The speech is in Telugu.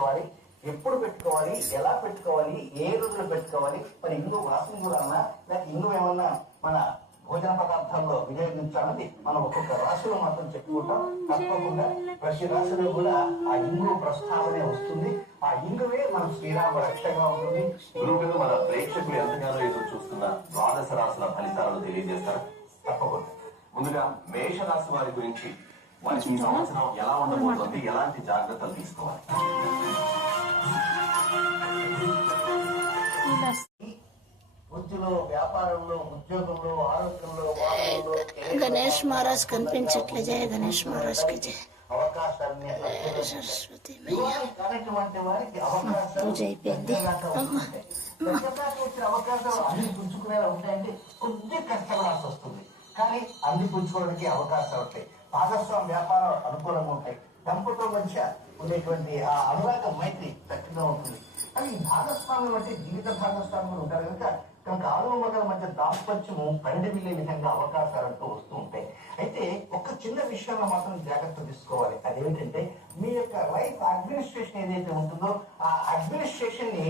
పెట్టుకోవాలి, ఎప్పుడు పెట్టుకోవాలి, ఎలా పెట్టుకోవాలి, ఏ రోజులు పెట్టుకోవాలి, మరి ఇంగు వాసన కూడా అన్నా లేక ఇంగు ఏమన్నా మన భోజన పదార్థాల్లో వినియోగించాలని మనం ఒక్కొక్క రాశిలో మాత్రం చెప్పుకుంటాం. తప్పకుండా ప్రతి రాశిలో కూడా ఆ ఇంగు ప్రస్తావనే వస్తుంది. ఆ ఇంగువే మన శ్రీరామ రక్షగా ఉంటుంది. గురువుగారు, మన ప్రేక్షకులు ఎంతగానో ఎదురు చూస్తున్న ద్వాదశ రాశుల ఫలితాలను తెలియజేస్తారు. తప్పకుండా ముందుగా మేషరాశి వారి గురించి, వారికి ఈ సంవత్సరం ఎలా ఉండబోతోంది, ఎలాంటి జాగ్రత్తలు తీసుకోవాలి? వృత్తిలో, వ్యాపారంలో, ఉద్యోగంలో, ఆరోగ్యంలో, వాహనంలో గణేష్ మహారాజ్ కనిపించట్లే. జయ గణేష్ మహారాజ్ కి జయ. అవకాశాన్ని సరస్వతి కానటువంటి వారికి అవకాశాలు పూజ అయిపోయింది. వచ్చిన అవకాశాలు అన్ని పుంజుకునేలా ఉంటాయంటే కొద్దిగా కష్టపడాల్సి వస్తుంది, కానీ అన్ని పుంజుకోవడానికి అవకాశాలు ఉంటాయి. భాగస్వామి వ్యాపారాలు అనుకూలంగా ఉంటాయి. దంపతుల మధ్య ఉండేటువంటి ఆ అనురాగ మైత్రి చక్కగా ఉంటుంది. కానీ ఈ భాగస్వామ్యం అంటే జీవిత భాగస్వామ్యం ఉంటారు కనుక ఆలుమగల మధ్య దాంపత్యము పరిణమిల్లే విధంగా అవకాశాలంటూ వస్తూ ఉంటాయి. అయితే ఒక చిన్న విషయంలో మాత్రం జాగ్రత్త తీసుకోవాలి. అదేమిటంటే మీ యొక్క లైఫ్ అడ్మినిస్ట్రేషన్ ఏదైతే ఉంటుందో ఆ అడ్మినిస్ట్రేషన్ ని